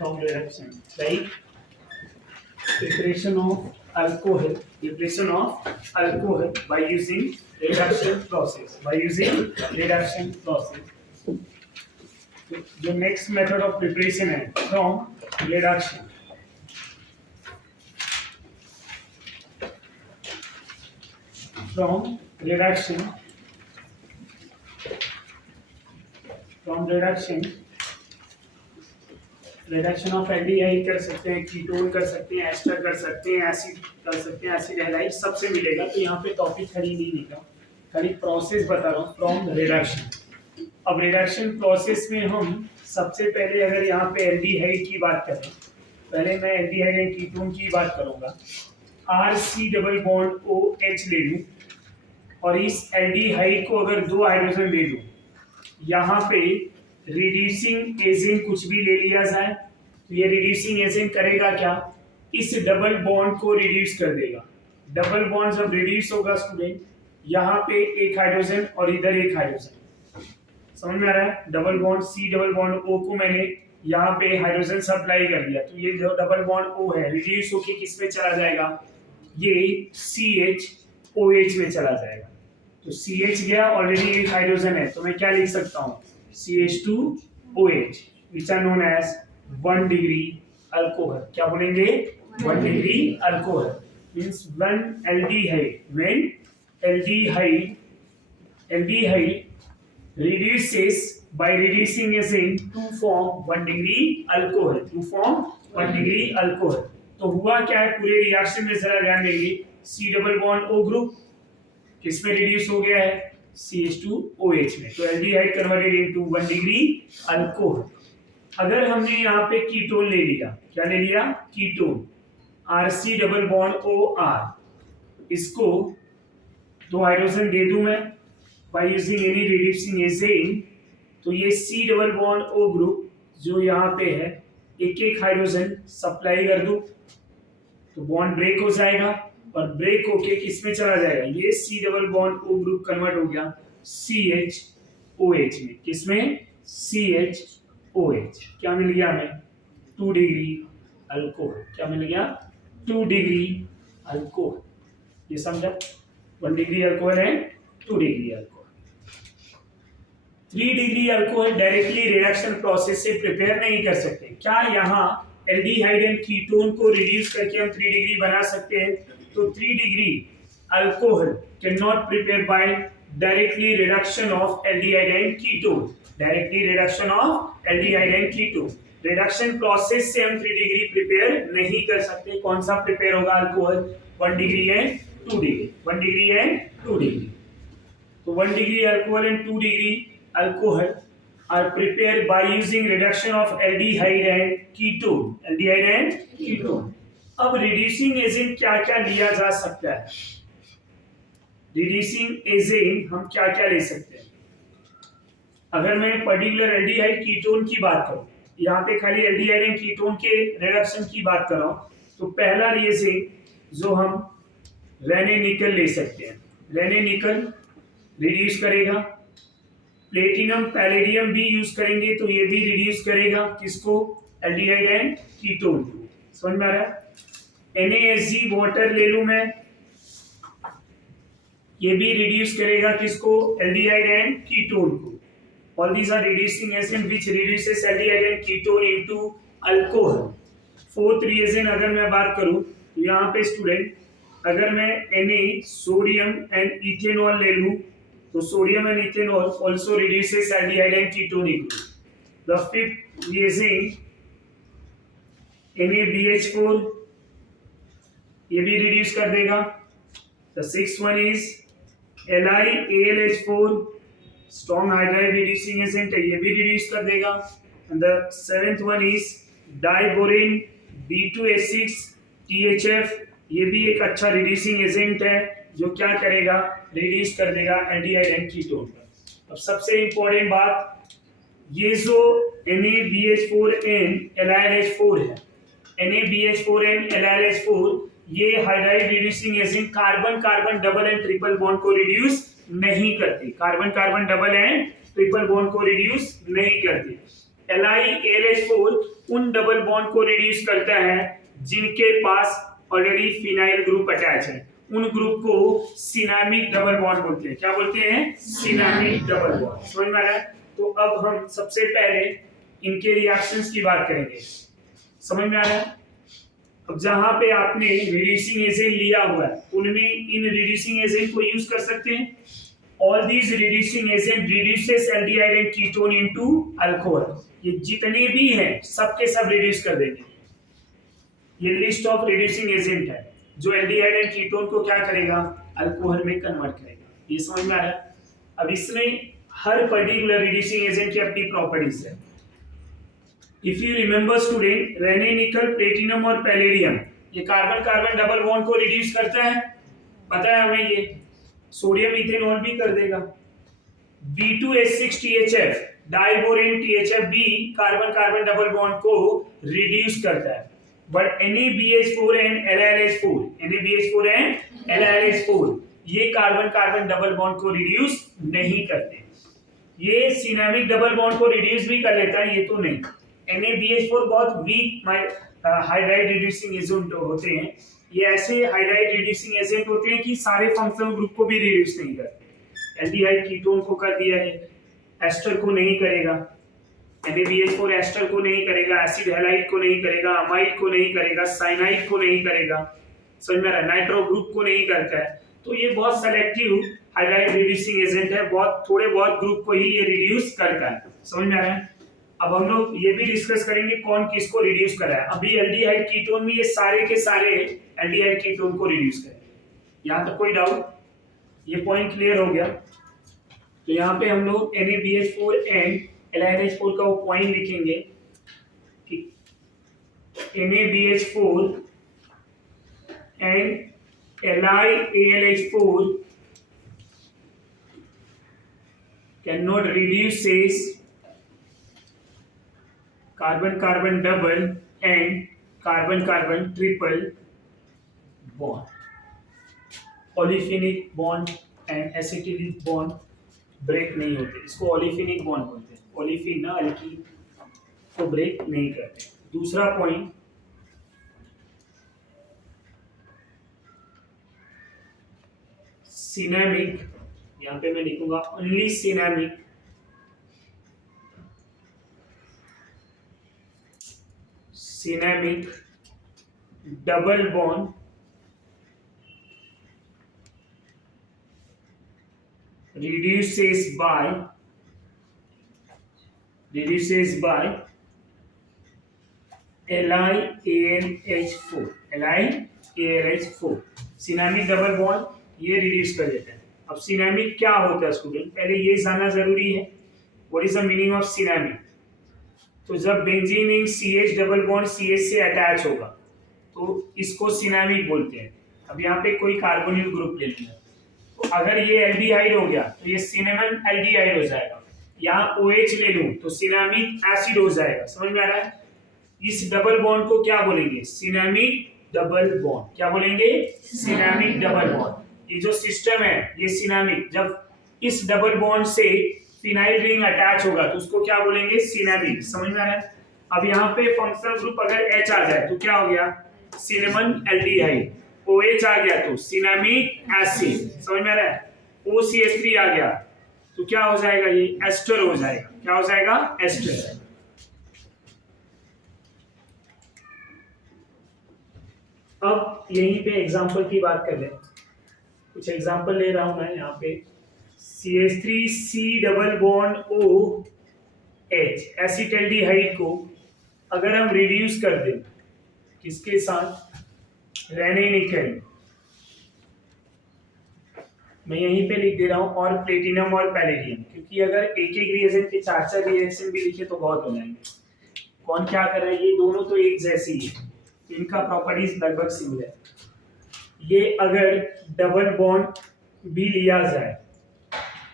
from reduction, like preparation of alcohol by using reduction process. The next method of preparation है from reduction. From reduction of aldehyde कर सकते हैं, ketone कर सकते हैं, ester कर सकते हैं, एसिड कर सकते हैं, एसिड हैलाइड सबसे मिलेगा। तो यहाँ पे टॉपिक खाली नहीं लिखा, खाली प्रोसेस बता रहा हूँ फ्रॉम रिडक्शन। अब रिडक्शन प्रोसेस में हम सबसे पहले अगर यहाँ पे एल्डिहाइड की बात करें, पहले मैं एल्डिहाइड एंड कीटोन की बात करूंगा। RC डबल बॉन्ड OH ले लूं और इस एल्डिहाइड को अगर 2 हाइड्रोजन ले लूं, यहाँ पे रिड्यूसिंग एजेंट कुछ भी ले लिया जाए तो ये रिड्यूसिंग एजेंट करेगा क्या, इस डबल बॉन्ड को रिड्यूस कर देगा। डबल बॉन्ड जब रिड्यूस होगा स्टूडेंट, यहाँ पे एक हाइड्रोजन और इधर एक हाइड्रोजन, समझ में आ रहा है। Double bond C double bond O को मैंने यहाँ पे हाइड्रोजन सप्लाई कर दिया, तो ये जो डबल बॉन्ड O है रिड्यूस होके किस में चला जाएगा, ये CHOH में चला जाएगा। तो CH गया, ऑलरेडी एक हाइड्रोजन है, तो मैं क्या लिख सकता हूँ CH2OH which are known as 1 degree alcohol। क्या बोलेंगे 1 degree alcohol means when aldehyde reduces by reducing agent to form 1 degree alcohol। तो हुआ क्या है पूरे रिएक्शन में, जरा ध्यान देंगे। C double bond O group किस में रिड्यूस हो गया है, CH2OH में, तो aldehyde converted into 1 degree alcohol. अगर हमने यहाँ पे कीटोन ले लिया, क्या ले लिया, ketone RC double bond OR, इसको 2 हाइड्रोजन दे दूं मैं by using any reducing agent, तो ये C double bond O group जो यहाँ पे है, एक एक हाइड्रोजन सप्लाई कर दूं तो बॉन्ड ब्रेक हो जाएगा और ब्रेक होके किस में चला जाएगा, ये C double bond O group convert हो गया CHOH में, किसमें CHOH। क्या मिल गया हमें 2 डिग्री अल्कोहल। क्या मिल गया 2 डिग्री अल्कोहल। ये समझा, 1 डिग्री अल्कोहल है, 2 degree alcohol. 3 degree alcohol directly reduction process से प्रिपेयर नहीं कर सकते। क्या यहाँ एल्डिहाइड एंड कीटोन को रिड्यूस करके हम 3 डिग्री बना सकते हैं? तो 3 degree alcohol can not prepare by directly reduction of aldehyde and ketone. Reduction process से हम 3 डिग्री प्रिपेयर नहीं कर सकते। कौन सा प्रिपेयर होगा alcohol, 1 degree and 2 degree, 1 degree and 2 degree. तो 1 degree alcohol and 2 degree alcohol are prepared by using reduction of aldehyde and ketone। अब रिड्यूसिंग एजेंट क्या क्या लिया जा सकता है, रिड्यूसिंग एजेंट हम क्या क्या ले सकते हैं। अगर मैं पर्टिकुलर एल्डिहाइड कीटोन की बात करूं, यहाँ पे खाली एल्डिहाइड एंड कीटोन के रिडक्शन की बात कर रहा हूं, तो पहला रिएजेंट जो हम रेने निकल ले सकते हैं, रेने निकल रिड्यूस करेगा। प्लेटिनम पैलेडियम भी यूज करेंगे तो ये भी रिड्यूस करेगा किसको, एल्डिहाइड एंड कीटोन को। समझ में आ रहा है। NaSG वाटर ले लूं मैं, ये भी रिड्यूस करेगा किसको, एल्डिहाइड एंड कीटोन को। All these are reducing agent which reduces aldehyde and ketone into alcohol. Fourth reagent अगर मैं बात करूं तो यहाँ पे स्टूडेंट, अगर मैं Na सोडियम एंड इथेनॉल ले लूं तो sodium and ethanol also reduces aldehyde and ketone equally. The fifth reagent NaBH4, ये भी रिड्यूस कर देगा। The sixth one is LiAlH4, strong hydride reducing agent है, ये भी रिड्यूस कर देगा। And the seventh one is diborane B2H6 THF, ये भी एक अच्छा रिड्यूसिंग एजेंट है जो क्या करेगा, रिड्यूस कर देगा एल्डिहाइड एंड कीटोन का। अब सबसे इंपॉर्टेंट बात, ये जो NaBH4N LiLH4 है, NaBH4N LiLH4 ये hydride reducing agent carbon carbon double and triple bond को रिड्यूस नहीं करती, carbon carbon double and triple bond को रिड्यूस नहीं करती। LiAlH4 उन डबल बॉन्ड को रिड्यूस करता है जिनके पास ऑलरेडी फिनाइल ग्रुप अटैच है। उन ग्रुप को सिनेमिक डबल बॉन्ड बोलते हैं। क्या बोलते हैं? Cinnamic double bond. समझ में आ रहा है? तो अब हम सबसे पहले इनके रिएक्शंस की बात करेंगे। समझ में आ रहा है? अब जहां पे आपने रिड्यूसिंग एजेंट लिया हुआ है उनमें इन रिड्यूसिंग एजेंट को यूज कर सकते हैं। All these reducing agent reduces aldehyde and ketone into alcohol। ये जितने भी हैं सबके सब रिड्यूस कर देंगे। ये लिस्ट ऑफ रिड्यूसिंग एजेंट है जो एल्डिहाइड एंड कीटोन को क्या करेगा? अल्कोहल में कन्वर्ट करेगा। ये समझ में आ रहा है? अब इसमें हर पर्टिकुलर रिड्यूसिंग एजेंट की अपनी प्रॉपर्टीज है। If you remember student, Raney, nickel, platinum और पैलेडियम ये कार्बन कार्बन डबल बॉन्ड को रिड्यूस करता है। पता है हमें ये सोडियम इथेनॉल भी कर देगा। B2H6THF डाइबोरेन THF भी कार्बन कार्बन डबल बॉन्ड को रिड्यूस करता है। बट NaBH4 एंड LiLH4 ये कार्बन कार्बन डबल बॉन्ड को रिड्यूस नहीं करते। ये सिनेमिक डबल बॉन्ड को रिड्यूस भी कर लेता है, ये तो नहीं। NaBH4 बहुत वीक हाइड्राइड रिड्यूसिंग एजेंट होते हैं। ये ऐसे हाइड्राइड रिड्यूसिंग एजेंट होते हैं कि सारे फंक्शनल ग्रुप को भी रिड्यूस नहीं करते। एल्डिहाइड कीटोन को कर दिया है, एस्टर को नहीं करेगा। NaBH4 एस्टर को नहीं करेगा, एसिड हैलाइड को नहीं करेगा, अमाइड को नहीं करेगा, साइनाइड को नहीं करेगा। समझ में आ रहा है? नाइट्रो ग्रुप को नहीं करता है। तो ये बहुत सेलेक्टिव हाइड्राइड रिड्यूसिंग एजेंट है, बहुत थोड़े बहुत ग्रुप को ही ये रिड्यूस करता है। समझ में आ रहा है? अब हम लोग ये भी डिस्कस करेंगे कौन किसको रिड्यूस कर रहा है। अभी एल्डिहाइड कीटोन में ये सारे के सारे एल्डिहाइड कीटोन को रिड्यूस करेंगे। यहाँ तक कोई डाउट? ये पॉइंट क्लियर हो गया? तो यहाँ पे हम लोग NaBH4 एंड LiLH4 का वो पॉइंट लिखेंगे। ठीक, NaBH4 and LiAlH4 cannot reduces carbon carbon double and carbon carbon triple bond। Olefinic bond and acetylenic bond break नहीं होते, इसको ओलिफिनिक बॉन्ड बोलते हैं। ओलिफिन ना अल्कीन को ब्रेक नहीं करते। दूसरा पॉइंट, सिनेमिक, यहां पे मैं लिखूंगा only cinnamic double bond reduces by LiAlH4 cinnamic double bond ये रिड्यूस कर देता है। अब सिनेमिक क्या होता है स्टूडेंट, पहले ये जानना जरूरी है। What is the meaning of cinnamic? तो जब benzene in CH double bond CH से अटैच होगा तो इसको सिनेमिक बोलते हैं। अब यहाँ पे कोई कार्बोनिल ग्रुप ले लिया, तो अगर ये एल्डिहाइड हो गया तो ये सिनेमन एल्डिहाइड हो जाएगा। यहाँ OH ले लूं तो सिनेमिक एसिड हो जाएगा। समझ में आ रहा है? इस डबल बॉन्ड को क्या बोलेंगे? Cinnamic double bond. क्या बोलेंगे? Cinnamic double bond. ये जो सिस्टम है ये सिनेमिक, जब इस डबल बॉन्ड से फिनाइल रिंग अटैच होगा तो उसको क्या बोलेंगे? सिनेमिक। समझ में आ रहा है? अब यहाँ पे फंक्शनल ग्रुप अगर H आ जाए तो क्या हो गया? Cinnamon aldehyde. OH आ गया तो सिनेमिक एसिड। समझ में आ रहा है? OCH3 आ गया तो क्या हो जाएगा? ये एस्टर हो जाएगा। क्या हो जाएगा? एस्टर। अब यहीं पे एग्जांपल की बात कर ले। कुछ एग्जांपल ले रहा हूं मैं यहाँ पे। CH3C double bond OH acetaldehyde को अगर हम रिड्यूस कर दें किसके साथ? रेने निकल, मैं यहीं पे लिख दे रहा हूं, और प्लेटिनम और पैलेडियम, क्योंकि अगर एक एक रिएजेंट के चार चार रिएक्शन भी लिखे तो बहुत हो जाएंगे। कौन क्या कर रहा है? ये दोनों तो एक जैसी है, तो इनका प्रॉपर्टीज लगभग सिमिलर है। ये अगर डबल बॉन्ड भी लिया जाए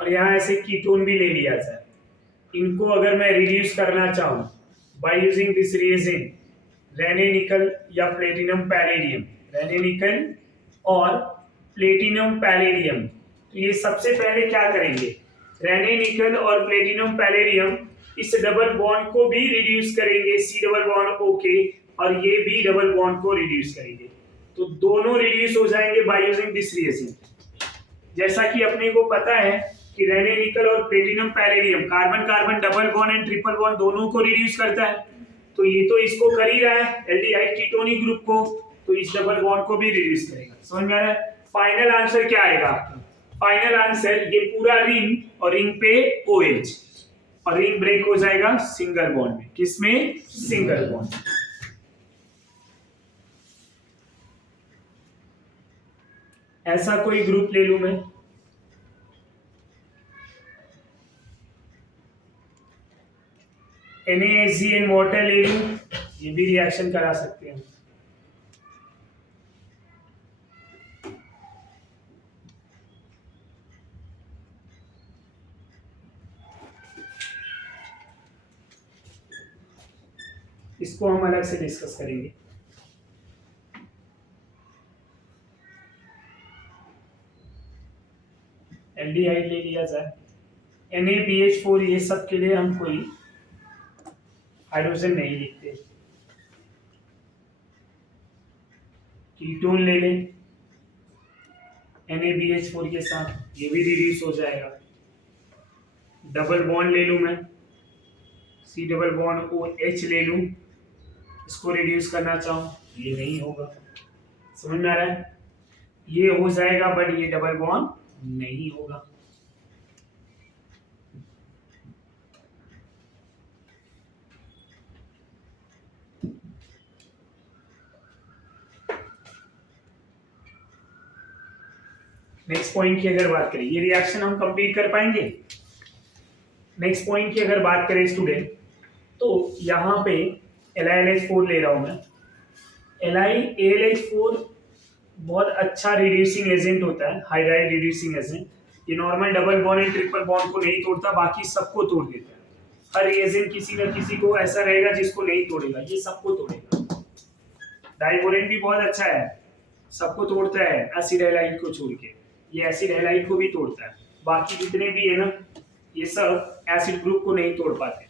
और यहाँ ऐसे कीटोन भी ले लिया जाए, इनको अगर मैं रिड्यूस करना चाहूँ by using this reagent Raney nickel या प्लेटिनम पैलेडियम, रेने निकल और प्लेटिनम पैलेडियम, तो ये सबसे पहले क्या करेंगे? रेने निकल और प्लेटिनम पैलेडियम इस डबल बॉन्ड को भी रिड्यूस करेंगे, सी डबल बॉन्ड ओके, और ये भी डबल बॉन्ड को रिड्यूस करेंगे, तो दोनों रिड्यूस हो जाएंगे बाय यूजिंग दिस रिएजेंट। जैसा कि अपने को पता है कि रेने निकल और platinum palladium carbon carbon double bond and triple bond दोनों को रिड्यूस करता है, तो ये तो इसको कर ही रहा है एल्डिहाइड कीटोनिक ग्रुप को, तो इस डबल बॉन्ड को भी रिड्यूस करेगा। समझ में आ रहा है? फाइनल आंसर क्या आएगा आपका? फाइनल आंसर ये पूरा रिंग और रिंग पे OH, और रिंग ब्रेक हो जाएगा सिंगल बॉन्ड में। किसमें? Single bond. ऐसा कोई ग्रुप ले लूं मैं, NaHgN वाटर ले लूं, ये भी रिएक्शन करा सकते हैं। इसको हम अलग से डिस्कस करेंगे। एल्डिहाइड ले लिया जाए, NaBH4, ये सब के लिए हम कोई हाइड्रोजन नहीं लिखते। कीटोन ले लें NaBH4 के साथ, ये भी रिड्यूस हो जाएगा। डबल बॉन्ड ले लूं मैं, C डबल बॉन्ड OH ले लूं, इसको रिड्यूस करना चाहूं, ये नहीं होगा। समझ में आ रहा है? ये हो जाएगा बट ये डबल बॉन्ड नहीं होगा। नेक्स्ट पॉइंट की अगर बात करें, ये रिएक्शन हम कंप्लीट कर पाएंगे। नेक्स्ट पॉइंट की अगर बात करें स्टूडेंट, तो यहाँ पे LiLH4 ले रहा हूं मैं। LiAlH4 बहुत अच्छा रिड्यूसिंग एजेंट होता है, हाइड्राइड रिड्यूसिंग एजेंट। ये normal double bond and triple bond को नहीं तोड़ता, बाकी सबको तोड़ देता है। हर एजेंट किसी न किसी को ऐसा रहेगा जिसको नहीं तोड़ेगा, ये सबको तोड़ेगा। डाइबोरेन भी बहुत अच्छा है, सबको तोड़ता है एसिड हैलाइड को छोड़ के, ये एसिड हैलाइड को भी तोड़ता है। बाकी जितने भी है ना, ये सब एसिड ग्रुप को नहीं तोड़ पाते।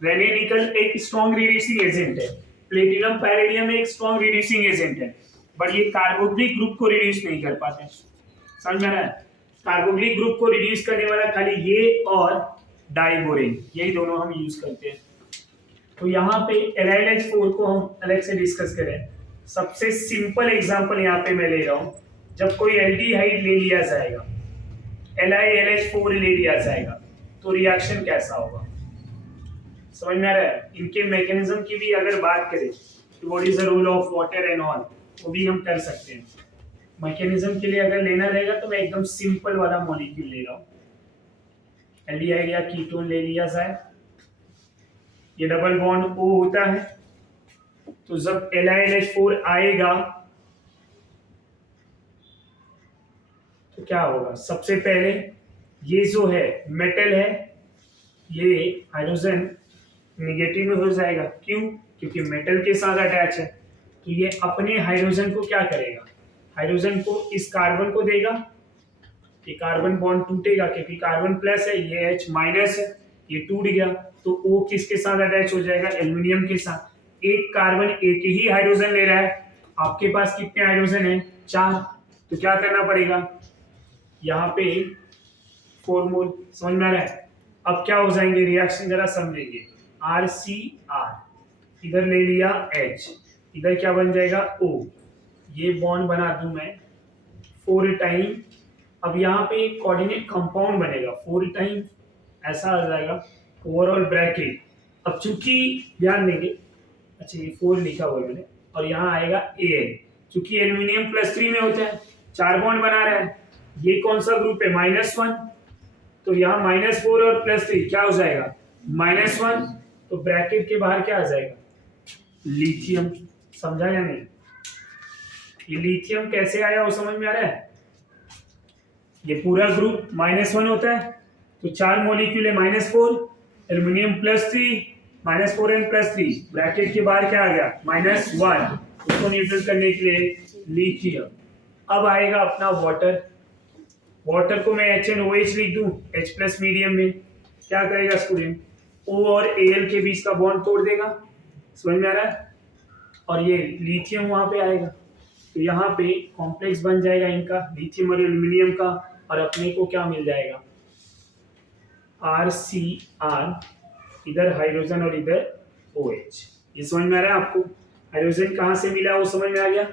रेने निकल एक स्ट्रॉन्ग रिड्यूसिंग एजेंट है, प्लेटिनम पैलेडियम एक स्ट्रॉन्ग रिड्यूसिंग एजेंट है, बट ये कार्बोक्सिलिक ग्रुप को रिड्यूस नहीं कर पाते। समझ में आ रहा है? कार्बोक्सिलिक ग्रुप को रिड्यूस करने वाला खाली ये और डाइबोरेन, यही दोनों हम यूज करते हैं। तो यहाँ पे LiLH4 को हम अलग से डिस्कस करें। सबसे सिंपल एग्जांपल यहाँ पे मैं ले रहा हूँ, जब कोई एल्डिहाइड ले लिया जाएगा, LiLH4 ले लिया जाएगा, तो रिएक्शन कैसा होगा? समझ में आ रहा है? इनके मैकेनिज्म की भी अगर बात करें, what is the role of water and all, वो भी हम कर सकते हैं। मैकेनिज्म के लिए अगर लेना रहेगा तो मैं एकदम सिंपल वाला मॉलिक्यूल ले रहा हूँ। एल्डिहाइड या कीटोन ले लिया जाए, ये डबल बॉन्ड O होता है, तो जब LiLH4 आएगा तो क्या होगा? सबसे पहले ये जो है मेटल है, ये हाइड्रोजन नेगेटिव में हो जाएगा। क्यों? क्योंकि मेटल के साथ अटैच है, तो ये अपने हाइड्रोजन को क्या करेगा? हाइड्रोजन को इस कार्बन को देगा, ये कार्बन बॉन्ड टूटेगा क्योंकि कार्बन प्लस है, ये H माइनस है, ये टूट गया, तो O किसके साथ अटैच हो जाएगा? एल्युमिनियम के साथ। एक कार्बन एक ही हाइड्रोजन ले रहा है, आपके पास कितने हाइड्रोजन है? 4, तो क्या करना पड़ेगा? यहाँ पे 4 मोल। समझ में आ रहा है? अब क्या हो जाएंगे रिएक्शन, जरा समझेंगे। RCR, इधर ले लिया H, इधर क्या बन जाएगा? O, ये बॉन्ड बना दूं मैं 4 टाइम। अब यहाँ पे एक कोऑर्डिनेट कंपाउंड बनेगा 4 टाइम, ऐसा आ जाएगा ओवरऑल ब्रैकेट। अब चूंकि ध्यान देंगे, अच्छा ये 4 लिखा हुआ है मैंने, और यहाँ आएगा Al, चूंकि एल्यूमिनियम +3 में होता है, 4 बॉन्ड बना रहा है। ये कौन सा ग्रुप है? -1, तो यहाँ -4 और +3 क्या हो जाएगा? -1, तो ब्रैकेट के बाहर क्या आ जाएगा? लिथियम। समझा या नहीं? ये लिथियम कैसे आया वो समझ में आ रहा है? ये पूरा ग्रुप -1 होता है, तो 4 मॉलिक्यूल है -4, एल्यूमिनियम +3, -4 एंड +3, ब्रैकेट के बाहर क्या आ गया? -1, उसको न्यूट्रल करने के लिए लिथियम। अब आएगा अपना वाटर। वाटर को मैं HNOH लिख दूं, H+ मीडियम में, क्या करेगा स्टूडेंट? O और Al के बीच का बॉन्ड तोड़ देगा, समझ में आ रहा है, और ये लिथियम वहां पे आएगा, तो यहाँ पे कॉम्प्लेक्स बन जाएगा इनका, लिथियम और एल्यूमिनियम का, और अपने को क्या मिल जाएगा, RCr, इधर हाइड्रोजन और इधर OH। ये समझ में आ रहा है आपको, हाइड्रोजन कहाँ से मिला वो समझ में आ गया,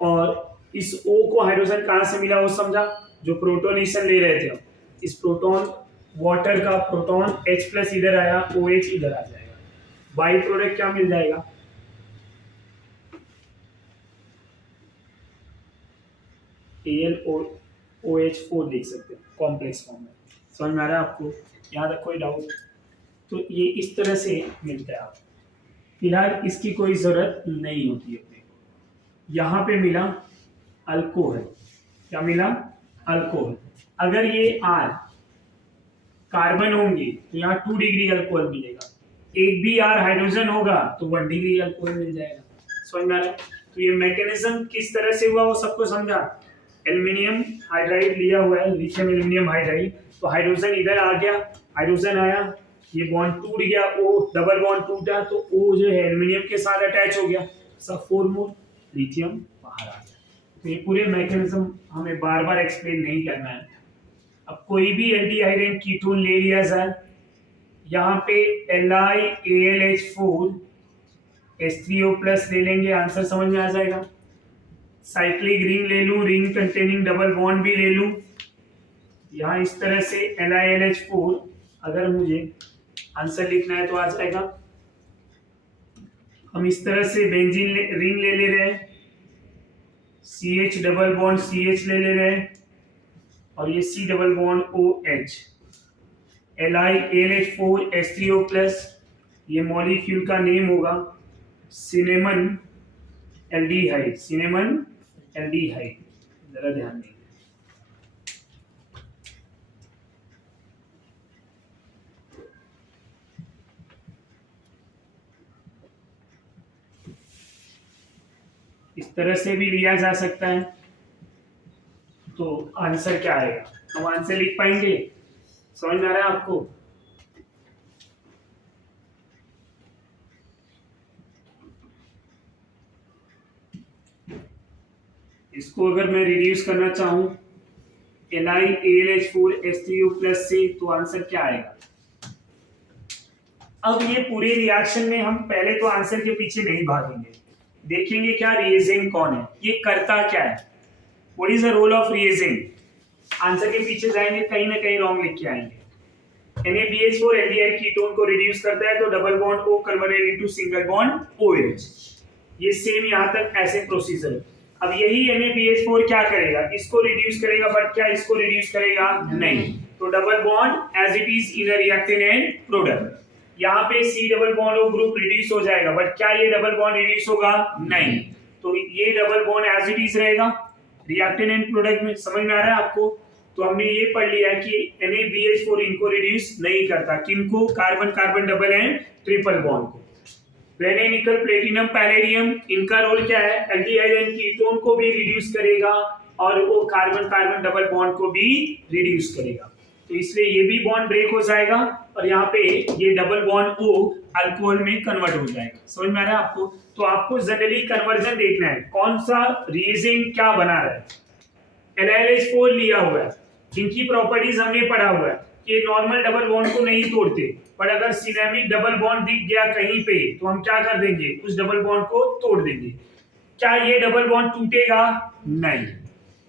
और इस O को हाइड्रोजन कहाँ से मिला वो समझा, जो प्रोटोनेशन ले रहे थे हम, इस प्रोटॉन वाटर का प्रोटॉन H+ इधर आया, OH इधर आ जाएगा, बाई प्रोडक्ट क्या मिल जाएगा, AlOH4 लिख सकते हैं कॉम्प्लेक्स फॉर्म में। समझ में आ रहा है आपको, यहाँ तक कोई डाउट? तो ये इस तरह से मिलता है आपको, फिलहाल इसकी कोई जरूरत नहीं होती है अपने को। यहाँ पे मिला अल्कोहल, क्या मिला, अल्कोहल। अगर ये R कार्बन होंगे तो यहाँ 2 डिग्री अल्कोहल मिलेगा, एक भी R हाइड्रोजन होगा तो 1 डिग्री अल्कोहल मिल जाएगा। समझ में आ रहा है? तो ये मैकेनिज्म किस तरह से हुआ वो सबको समझा। एल्यूमिनियम हाइड्राइड लिया हुआ है, लिथियम एल्यूमिनियम हाइड्राइड, तो हाइड्रोजन इधर आ गया, हाइड्रोजन आया, ये बॉन्ड टूट गया, O डबल बॉन्ड टूटा तो O जो है एल्यूमिनियम के साथ अटैच हो गया, सब 4 मोल लिथियम बाहर आ गया। तो ये पूरे मैकेनिज्म हमें बार बार एक्सप्लेन नहीं करना है। अब कोई भी एल्डिहाइड कीटोन ले लिया जाए, यहाँ पे LiAlH4 H3O+ ले लेंगे, आंसर समझ में आ जाएगा। साइक्लिक रिंग ले लूं, रिंग कंटेनिंग डबल बॉन्ड भी ले लूं, यहाँ इस तरह से LiLH4 अगर मुझे आंसर लिखना है तो आ जाएगा। हम इस तरह से बेंजीन रिंग ले रहे हैं, CH डबल बॉन्ड CH ले रहे हैं, और ये C double bond OH, LiAlH4 H3O+, ये मॉलिक्यूल का नेम होगा सिनेमन एल्डिहाइड, सिनेमन एल्डिहाइड, जरा ध्यान दें। इस तरह से भी लिया जा सकता है, तो आंसर क्या आएगा, हम आंसर लिख पाएंगे, समझ में आ रहा है आपको? इसको अगर मैं रिड्यूस करना चाहूं LiAlH4 H3O+ से, तो आंसर क्या आएगा? अब ये पूरे रिएक्शन में हम पहले तो आंसर के पीछे नहीं भागेंगे, देखेंगे क्या रिएजेंट कौन है, ये करता क्या है, what is the role of reagent. Answer के पीछे जाएंगे, कहीं ना कहीं रॉन्ग लिख के आएंगे। NaBH4 एल्डिहाइड कीटोन को रिड्यूस करता है तो double bond O converted into single bond OH, ये सेम यहाँ तक ऐसे प्रोसीजर है। अब यही NaBH4 क्या करेगा, इसको रिड्यूस करेगा, बट क्या इसको रिड्यूस करेगा, नहीं, तो double bond as it is in a reactant and product, यहाँ पे C double bond O group reduce हो जाएगा, बट क्या ये डबल बॉन्ड रिड्यूस होगा, नहीं, तो ये double bond as it is रहेगा रिएक्टेंट एंड प्रोडक्ट में। समझ में आ रहा है आपको? तो हमने ये पढ़ लिया कि NaBH4 इनको रिड्यूस नहीं करता, किनको, carbon carbon double and triple bond को। रेने निकल प्लेटिनम पैलेडियम, इनका रोल क्या है, एल्डिहाइड एंड कीटोन को भी रिड्यूस करेगा और वो कार्बन कार्बन डबल बॉन्ड को भी रिड्यूस करेगा, तो इसलिए ये भी बॉन्ड ब्रेक हो जाएगा और यहाँ पे ये डबल बॉन्ड O अल्कोहल में कन्वर्ट हो जाएगा। समझ में आ रहा है आपको? तो आपको जनरली कन्वर्जन देखना है, कौन सा रिएजेंट क्या बना रहा है। LiLH4 लिया हुआ है, इनकी प्रॉपर्टीज हमने पढ़ा हुआ है कि नॉर्मल डबल बॉन्ड को नहीं तोड़ते, पर अगर सिनेमिक डबल बॉन्ड दिख गया कहीं पे तो हम क्या कर देंगे, उस डबल बॉन्ड को तोड़ देंगे। क्या ये डबल बॉन्ड टूटेगा, नहीं,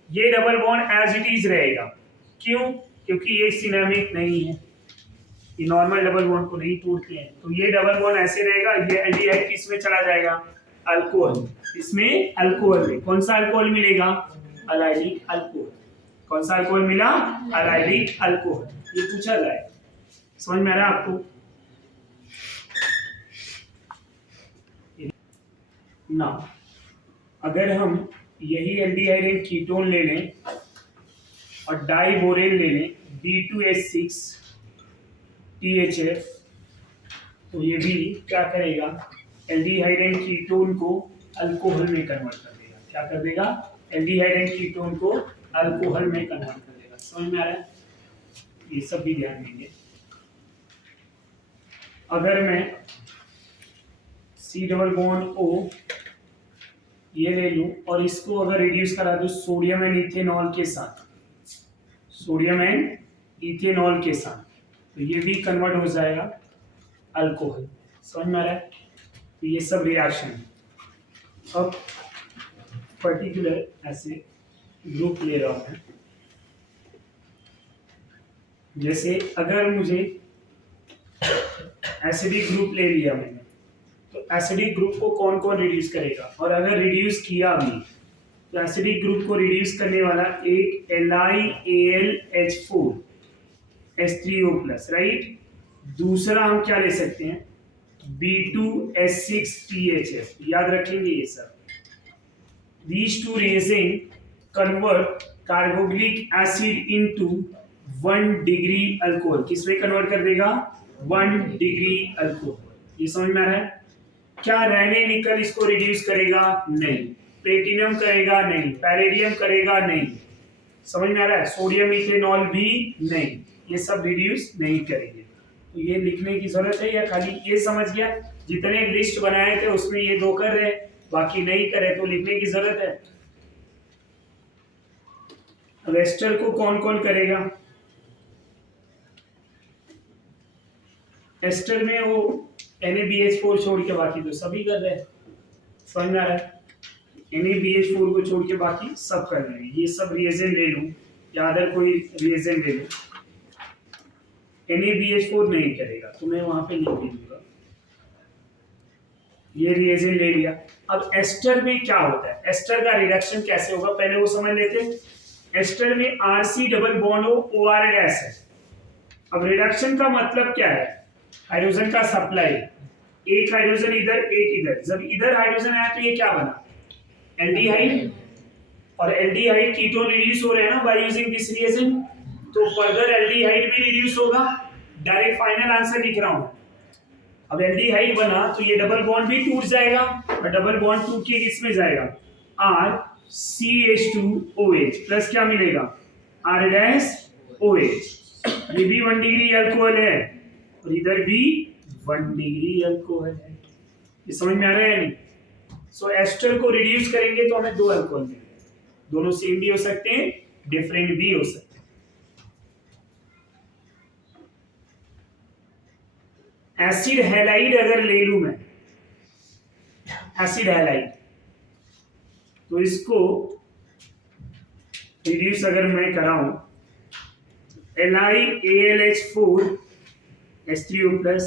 ये double bond as it is रहेगा। क्यों? क्योंकि ये सिनेमिक नहीं है, ये नॉर्मल डबल बॉन्ड को नहीं तोड़ते हैं, तो ये डबल बॉन्ड ऐसे रहेगा। ये एल्डिहाइड किस में चला जाएगा, अल्कोहल, इसमें अल्कोहल में कौन सा अल्कोहल मिलेगा, अलाइलिक अल्कोहल। कौन सा अल्कोहल मिला, अलाइलिक अल्कोहल, ये पूछा जाए। समझ में आ रहा है आपको? ना अगर हम यही एल्डिहाइड कीटोन ले लें और डाइबोरेन ले लें B2H6 THF, तो ये भी क्या करेगा, एल्डिहाइड कीटोन को अल्कोहल में कन्वर्ट कर देगा। क्या कर देगा, एल्डिहाइड कीटोन को अल्कोहल में कन्वर्ट कर देगा। समझ में आ रहा है? ये सब भी ध्यान देंगे। अगर मैं C डबल बॉन्ड O ये ले लूं और इसको अगर रिड्यूस करा दूं सोडियम एंड इथेनॉल के साथ, सोडियम एंड इथेनॉल के साथ, तो ये भी कन्वर्ट हो जाएगा अल्कोहल। समझ में आ रहा है? तो ये सब रिएक्शन। अब पर्टिकुलर ऐसे ग्रुप ले रहा हूं मैं, जैसे अगर मुझे एसिडिक ग्रुप ले लिया मैंने, तो एसिडिक ग्रुप को कौन कौन रिड्यूस करेगा, और अगर रिड्यूस किया भी तो एसिडिक ग्रुप को रिड्यूस करने वाला एक LiAlH4 H3O+, राइट। दूसरा हम क्या ले सकते हैं, B2S6THF, याद रखेंगे ये सब। These two reagents convert carboxylic acid into 1 degree alcohol. किस में कन्वर्ट कर देगा? 1 डिग्री अल्कोहल। ये समझ में आ रहा है? क्या रेने निकल इसको रिड्यूस करेगा? नहीं। प्लेटिनम करेगा? नहीं। पैलेडियम करेगा? नहीं। समझ में आ रहा है? सोडियम इथेनॉल भी नहीं। ये सब रिड्यूस नहीं करेंगे। तो ये लिखने की जरूरत है या खाली ये समझ गया? जितने लिस्ट बनाए थे उसमें ये दो कर रहे, बाकी नहीं करे तो लिखने की जरूरत है। अब एस्टर को कौन कौन करेगा? एस्टर में वो NaBH4 छोड़ के बाकी तो सभी कर रहे हैं। समझ में आ रहा है? NaBH4 को छोड़ के बाकी सब कर रहे हैं। ये सब रिएजेंट ले लूं या अदर कोई रिएजेंट ले लूं, NaBH4 नहीं करेगा तो मैं वहां पे लिख दूंगा। ये रिएजेंट ले लिया। अब एस्टर में क्या होता है, एस्टर का रिडक्शन कैसे होगा पहले वो समझ लेते हैं। एस्टर में RC double bond OR gas है। अब रिडक्शन का मतलब क्या है? हाइड्रोजन का सप्लाई, एक हाइड्रोजन इधर एक इधर। जब इधर हाइड्रोजन आया तो ये क्या बना? एल्डिहाइड, और एल्डिहाइड कीटोन रिड्यूस हो रहे हैं ना बाय यूजिंग दिस रिएजेंट, तो फर्दर एल्डिहाइड भी रिड्यूस होगा। डायरेक्ट फाइनल आंसर लिख रहा हूं। अब एल्डिहाइड बना तो ये डबल बॉन्ड भी टूट जाएगा, और डबल बॉन्ड टूट के किसमें जाएगा? RCH2OH प्लस क्या मिलेगा? R-OH। ये भी 1 डिग्री अल्कोहल है और इधर भी 1 डिग्री अल्कोहल है। ये समझ में आ रहा है नहीं? सो एस्टर को रिड्यूस करेंगे तो हमें 2 अल्कोहल मिलेंगे। दोनों सेम भी हो सकते हैं, डिफरेंट भी हो सकते हैं। एसिड हैलाइड अगर ले लूं मैं, एसिड हैलाइड, तो इसको रिड्यूस अगर मैं कराऊं, LiAlH4 H3O+,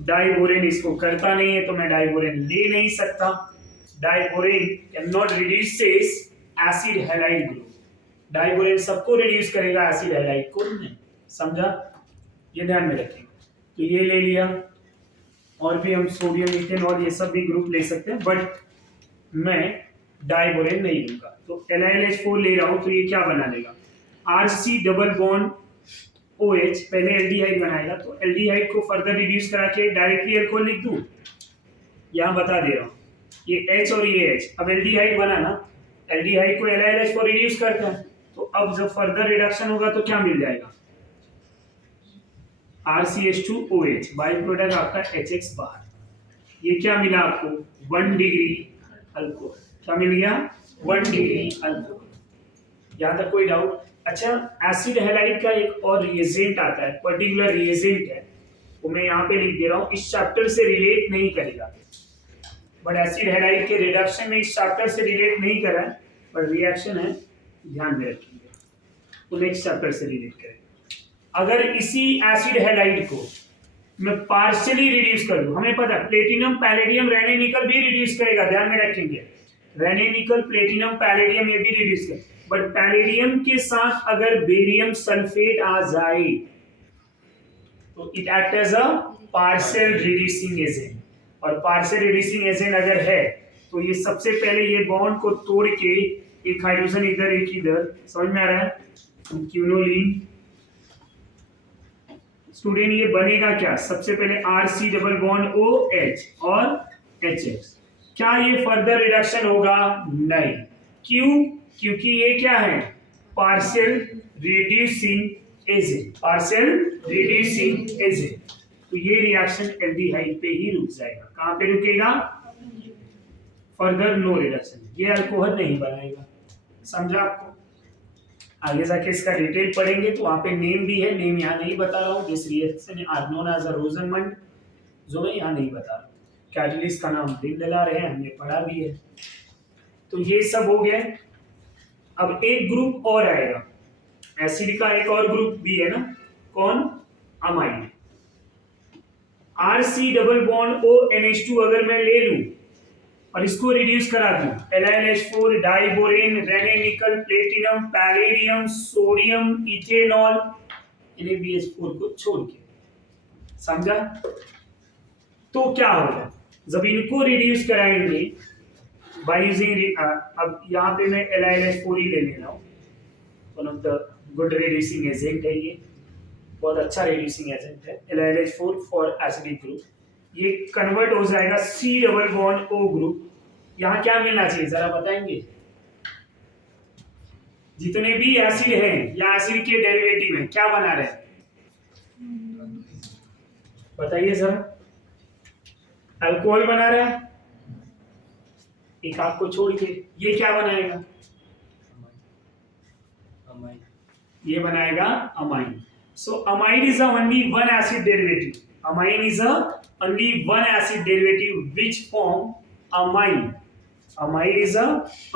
डाइबोरेन इसको करता नहीं है तो मैं डाइबोरेन ले नहीं सकता। Diborane can not reduces acid halide group. Diborane सबको रिड्यूस करेगा, एसिड हैलाइड को नहीं। समझा? ये ध्यान में रखेंगे। तो ये ले लिया, और भी हम सोडियम इथेनॉल ये सब भी ग्रुप ले सकते हैं, बट मैं डाइबोरेन नहीं लूंगा। तो LiLH4 ले रहा हूं तो ये क्या बना देगा? RC डबल बॉन्ड OH, पहले एल्डिहाइड बनाएगा, तो एल्डिहाइड को फर्दर रिड्यूस करा के डायरेक्टली अल्कोहल लिख दूं? यहां बता दे रहा हूं, ये H और ये H, अब एल्डिहाइड बना ना, एल्डिहाइड को LiLH4 रिड्यूस करता है, तो अब जब फर्दर रिडक्शन होगा तो क्या मिल जाएगा? RCH2OH, बाई प्रोडक्ट आपका HX बाहर। ये क्या मिला आपको? 1 डिग्री अल्कोहल। क्या मिल गया? 1 डिग्री अल्कोहल। यहां तक कोई डाउट? अच्छा, एसिड हैलाइड का एक और रिएजेंट आता है, पर्टिकुलर रिएजेंट है, वो मैं यहाँ पे लिख दे रहा हूँ। इस चैप्टर से रिलेट नहीं करेगा, बट एसिड हैलाइड के रिडक्शन में इस चैप्टर से रिलेट नहीं कर रहा है, पर रिएक्शन है, ध्यान में रखिएगा, वो नेक्स्ट चैप्टर से रिलेट करेगा। अगर इसी एसिड हैलाइड को मैं पार्शियली रिड्यूस कर दूं, हमें पता है प्लेटिनम पैलेडियम रेने निकल भी रिड्यूस करेगा, ध्यान में रखेंगे। रेने निकल प्लेटिनम पैलेडियम ये भी रिड्यूस कर, बट पैलेडियम के साथ अगर बेरियम सल्फेट आ जाए तो it act as a partial reducing agent, और पार्शियल रिड्यूसिंग एजेंट अगर है तो ये सबसे पहले ये बॉन्ड को तोड़ के एक हाइड्रोजन इधर एक इधर, समझ में आ रहा है? क्यूनोलिन स्टूडेंट, ये बनेगा क्या? सबसे पहले RC डबल बॉन्ड OH और HX। क्या ये फर्दर रिडक्शन होगा? नहीं। क्यों? क्योंकि ये क्या है? Partial reducing agent, partial reducing agent. तो ये रिएक्शन एल्डिहाइड पे ही रुक जाएगा। कहाँ पे रुकेगा? फर्दर नो रिडक्शन, ये अल्कोहल नहीं बनाएगा। समझा आपको? आगे जाके इसका डिटेल पढ़ेंगे तो वहां पे नेम भी है, नेम यहाँ नहीं बता रहा हूँ। This reaction are known as a Rosenmund, जो मैं यहाँ नहीं बता रहा। कैटलिस्ट का नाम लिंडला रहे, हमने पढ़ा भी है। तो ये सब हो गया। अब एक ग्रुप और आएगा, एसिड का एक और ग्रुप भी है ना, कौन? Amide. RC double bond ONH2 अगर मैं ले लूं और इसको रिड्यूस करा दूं, LiNH4 diborane, Raney nickel, platinum, palladium, sodium, ethanol, NaBH4 को छोड़ के, समझा? तो क्या होगा जब इनको रिड्यूस कराएंगे बाय यूजिंग, अब यहाँ पे मैं LiNH4 ही ले ले रहा हूँ, one of the good reducing agent है, ये बहुत अच्छा रिड्यूसिंग एजेंट है LiNH4 फॉर एसिडिक ग्रुप। ये कन्वर्ट हो जाएगा C double bond O group. यहाँ क्या मिलना चाहिए जरा बताएंगे? जितने भी एसिड हैं या एसिड के डेरिवेटिव हैं क्या बना रहे हैं, बताइए जरा। अल्कोहल बना रहा है, एक आपको छोड़ के। ये क्या बनाएगा? ये बनाएगा amine. So amide is the only one acid derivative. Amine is the only one acid derivative which form amine. Amide is the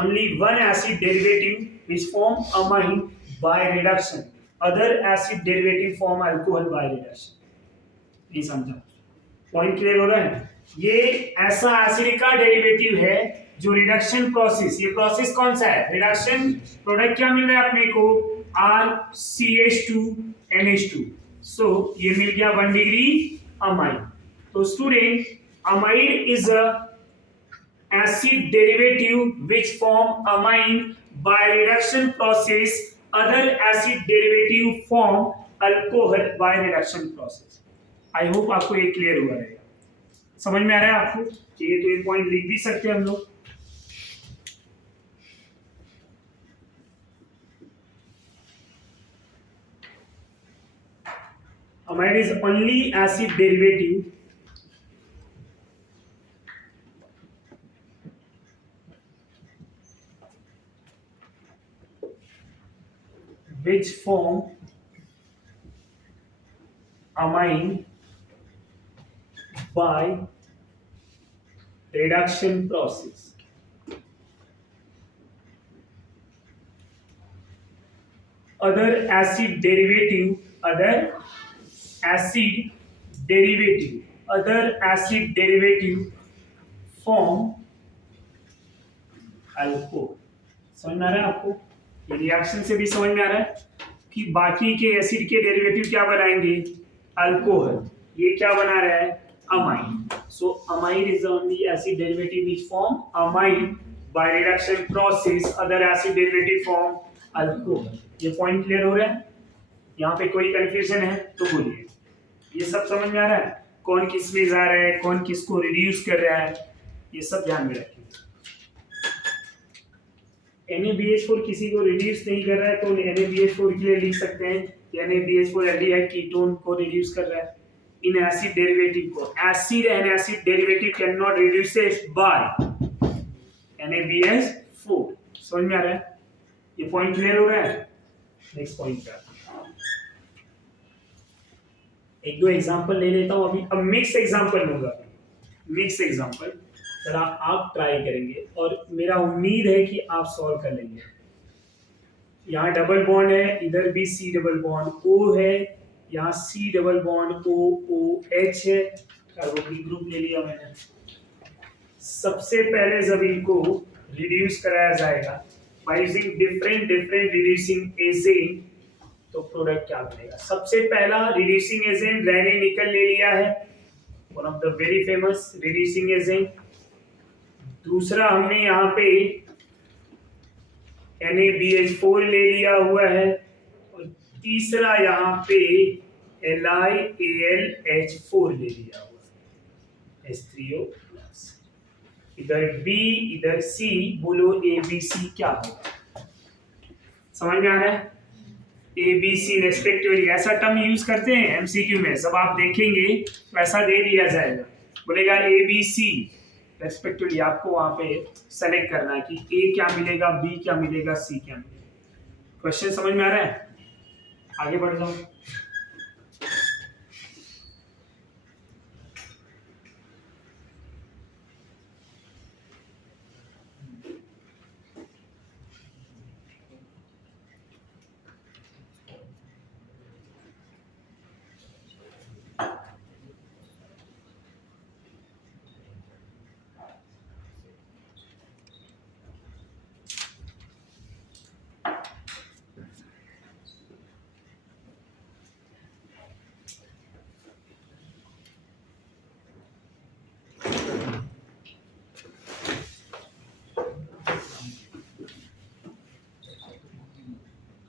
only one acid derivative which form amine by reduction. Other acid derivative form alcohol by reduction. ये समझा? Point clear हो रहा है? ये ऐसा acid का derivative है जो रिडक्शन प्रोसेस, ये प्रोसेस कौन सा है? रिडक्शन। प्रोडक्ट क्या मिल रहा है अपने को? RCH2NH2। सो ये मिल गया 1 डिग्री अमाइन। तो student, amide is a acid derivative which form amine by reduction process. Other acid derivative form alcohol by reduction process. I hope आपको ये क्लियर हुआ रहेगा, समझ में आ रहा है आपको? चाहिए तो ये पॉइंट लिख भी सकते हैं हम लोग। Amide is only acid derivative which form amine by reduction process. Other acid derivative form alcohol. समझ में आ रहा है आपको? ये रिएक्शन से भी समझ में आ रहा है कि बाकी के एसिड के डेरिवेटिव क्या बनाएंगे? अल्कोहल। ये क्या बना रहा है? Amine. So amine is the only acid derivative which form amine by reduction process. Other acid derivative form alcohol. ये पॉइंट क्लियर हो रहा है? यहाँ पे कोई कंफ्यूजन है तो बोलिए। ये सब समझ में आ रहा है? कौन किस में जा रहा है, कौन किसको रिड्यूस कर रहा है, ये सब ध्यान में रखिए। NaBH4 किसी को रिड्यूस नहीं कर रहा है तो NaBH4 के लिए लिख सकते हैं कि NaBH4 एल्डिहाइड कीटोन को रिड्यूस कर रहा है। इन एसिड डेरिवेटिव को, acid and acid derivative can not reduce by NaBH4। समझ में आ रहा है? ये पॉइंट क्लियर हो रहा है? नेक्स्ट पॉइंट पे एक दो एग्जांपल ले लेता हूं अभी। अब मिक्स एग्जांपल लूंगा, मिक्स एग्जांपल जरा आप ट्राई करेंगे और मेरा उम्मीद है कि आप सॉल्व कर लेंगे। यहाँ डबल बॉन्ड है, इधर भी C डबल बॉन्ड O है, यहाँ C डबल बॉन्ड OOH है, कार्बोक्सिल ग्रुप ले लिया मैंने। सबसे पहले जब इनको रिड्यूस कराया जाएगा by using different reducing agent, तो प्रोडक्ट क्या बनेगा? सबसे पहला रिड्यूसिंग एजेंट रेने-निकल ले लिया है, one of the very famous reducing agent. दूसरा हमने यहाँ पे NaBH4 ले लिया हुआ है और तीसरा यहाँ पे LiAlH4 ले लिया हुआ है, H3O+। इधर B इधर C, बोलो ABC क्या होगा? समझ में आ रहा है? ए बी सी रेस्पेक्टिवली, ऐसा टर्म यूज करते हैं एमसीक्यू में, सब आप देखेंगे तो ऐसा दे दिया जाएगा, बोलेगा ए बी सी रेस्पेक्टिवली, आपको वहां पे सेलेक्ट करना है कि ए क्या मिलेगा, बी क्या मिलेगा, सी क्या मिलेगा। क्वेश्चन समझ में आ रहा है? आगे बढ़ जाओ।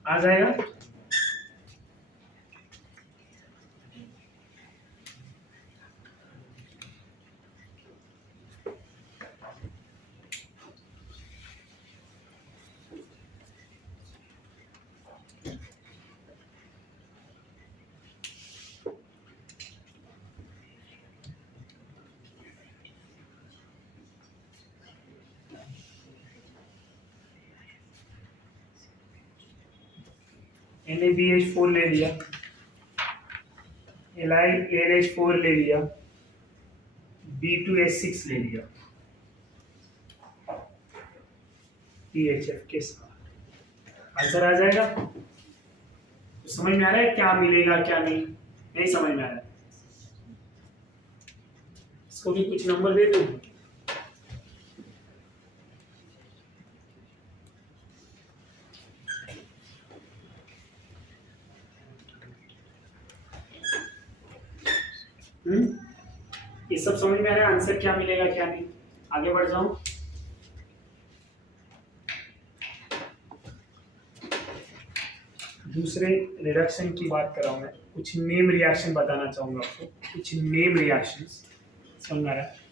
आ जाएगा। NaBH4 ले लिया, LiNH4 ले लिया, B2H6 ले लिया PHF के साथ, आंसर आ जाएगा। तो समझ में आ रहा है क्या मिलेगा क्या नहीं? नहीं समझ में आ रहा है? इसको भी कुछ नंबर दे दो। ये सब समझ में आ रहा है? आंसर क्या मिलेगा क्या नहीं? आगे बढ़ जाऊं। दूसरे रिडक्शन की बात कर रहा हूं मैं, कुछ नेम रिएक्शन बताना चाहूंगा आपको, कुछ नेम रिएक्शंस। समझ में आ रहा है?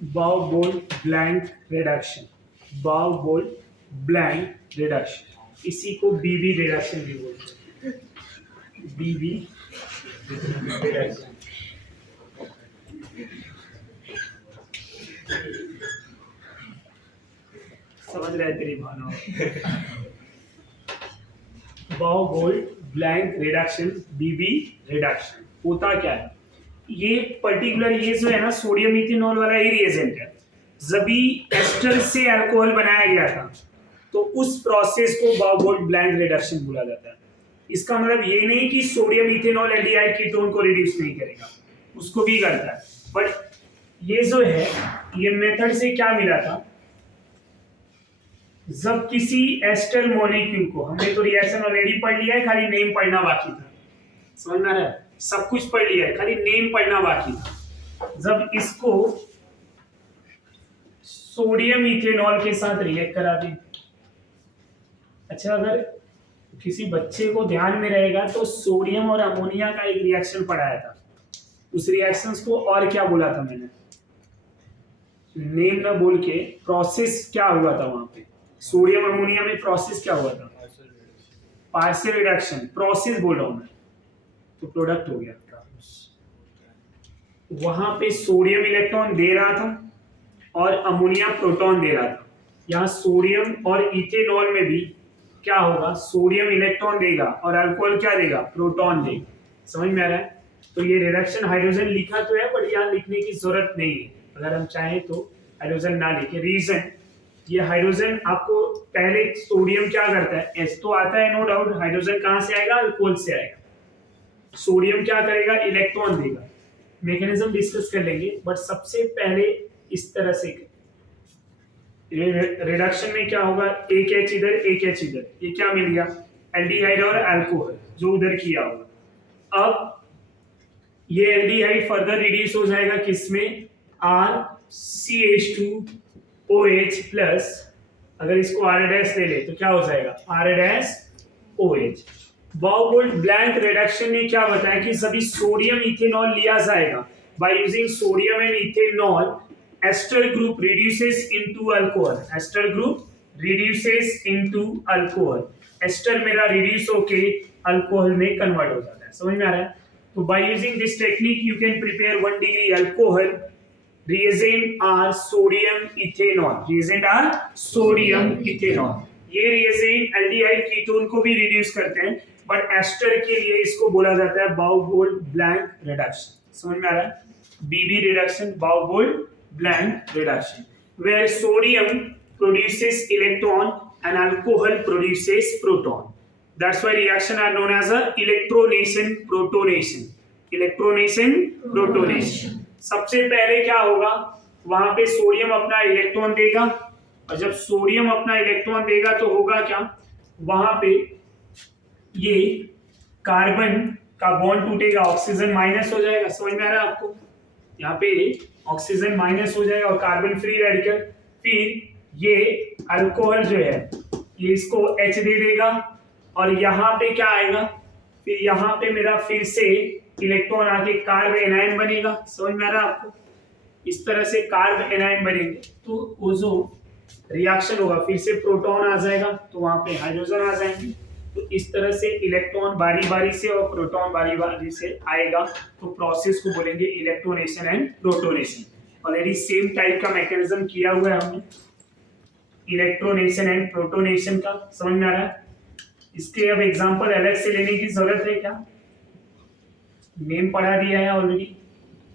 Bau-Bold blank reduction, Bau-Bold blank reduction, इसी को बीबी रिडक्शन भी बोलते हैं, बीबी रिडक्शन। समझ रहे तेरी भावनाओं? Bau-Bold blank रिडक्शन, बीबी रिडक्शन होता क्या है? ये पर्टिकुलर ये जो है ना सोडियम इथेनॉल वाला ये रिएजेंट है, जब भी एस्टर से अल्कोहल बनाया गया था तो उस प्रोसेस को बाउ-बोल्ड ब्लैंक रिडक्शन बोला जाता है। इसका मतलब ये नहीं कि सोडियम इथेनॉल एल्डिहाइड कीटोन को रिड्यूस नहीं करेगा, उसको भी करता है, बट ये जो है ये मेथड से क्या मिला था, जब किसी एस्टर मॉलिक्यूल को, हमने तो रिएक्शन ऑलरेडी पढ़ लिया है, खाली नेम पढ़ना बाकी था। समझ में आ रहा है? सब कुछ पढ़ लिया है, खाली नेम पढ़ना बाकी था। जब इसको सोडियम इथेनॉल के साथ रिएक्ट करा दें, अच्छा अगर किसी बच्चे को ध्यान में रहेगा तो सोडियम और अमोनिया का एक रिएक्शन पढ़ाया था, उस रिएक्शंस को और क्या बोला था मैंने, नेम ना बोल के प्रोसेस क्या हुआ था वहां पे, सोडियम अमोनिया में प्रोसेस क्या हुआ था, पार्शियल रिडक्शन, प्रोसेस बोल रहा हूं मैं, तो प्रोडक्ट हो गया। वहां पे सोडियम इलेक्ट्रॉन दे रहा था और अमोनिया प्रोटॉन दे रहा था। यहाँ सोडियम और इथेनॉल में भी क्या होगा, सोडियम इलेक्ट्रॉन देगा और अल्कोहल क्या देगा, प्रोटॉन देगा। समझ में आ रहा है? तो ये रिडक्शन हाइड्रोजन लिखा तो है, बट यहाँ लिखने की जरूरत नहीं है, अगर हम चाहें तो हाइड्रोजन ना लिखे। रीजन, ये हाइड्रोजन आपको पहले सोडियम क्या करता है, एस तो आता है नो डाउट, हाइड्रोजन कहाँ से आएगा, अल्कोहल से आएगा। सोडियम क्या करेगा, इलेक्ट्रॉन देगा, मैकेनिज्म डिस्कस कर लेंगे, बट सबसे पहले इस तरह से रिडक्शन में क्या होगा, एक एच इधर एक एच इधर, ये क्या मिल गया, एल्डिहाइड और अल्कोहल जो उधर किया होगा। अब ये एल्डिहाइड फर्दर रिड्यूस हो जाएगा किसमें, RCH2OH प्लस, अगर इसको R डैश ले ले तो क्या हो जाएगा, R dash OH। Bouveault Blanc reduction ने क्या बताया कि सभी सोडियम इथेनॉल लिया जाएगा, by using sodium and ethanol ester group reduces into alcohol, ester group reduces into alcohol, ester मेरा रिड्यूस होके अल्कोहल में कन्वर्ट हो जाता है। समझ में आ रहा है? तो by using this technique you can prepare 1 degree alcohol, reagent are sodium ethanol, reagent are sodium ethanol। ये reagent एल्डिहाइड कीटोन को भी रिड्यूस करते हैं, बट एस्टर के लिए इसको बोला जाता है बाउबोल्ट ब्लैंक रिडक्शन। समझ में आ रहा है? BB reduction, Bouveault Blanc reduction, where sodium produces electron and alcohol produces proton, that's why reaction are known as a electronation protonation, electronation protonation। सबसे पहले क्या होगा, वहां पे सोडियम अपना इलेक्ट्रॉन देगा, और जब सोडियम अपना इलेक्ट्रॉन देगा तो होगा क्या, वहां पे ये कार्बन का बॉन्ड टूटेगा, ऑक्सीजन माइनस हो जाएगा। समझ में आ रहा है आपको? यहाँ पे ऑक्सीजन माइनस हो जाएगा और कार्बन फ्री रेडिकल, फिर ये अल्कोहल जो है ये इसको H दे देगा, और यहाँ पे क्या आएगा, फिर यहाँ पे मेरा फिर से इलेक्ट्रॉन आके कार्ब एनायन बनेगा। समझ में आ रहा है आपको? इस तरह से कार्ब एनायन बनेंगे, तो वो जो रिएक्शन होगा फिर से प्रोटॉन आ जाएगा, तो वहां पे हाइड्रोजन आ जाएंगे। तो इस तरह से इलेक्ट्रॉन बारी बारी से और प्रोटॉन बारी बारी से आएगा, तो प्रोसेस को बोलेंगे electronation and protonation. Already same type का मैकेनिज्म किया हुआ है हमने इलेक्ट्रोनेशन एंड प्रोटोनेशन का। समझ में आ रहा है? इसके अब एग्जांपल अलग से लेने की जरूरत है क्या, नेम पढ़ा दिया है ऑलरेडी,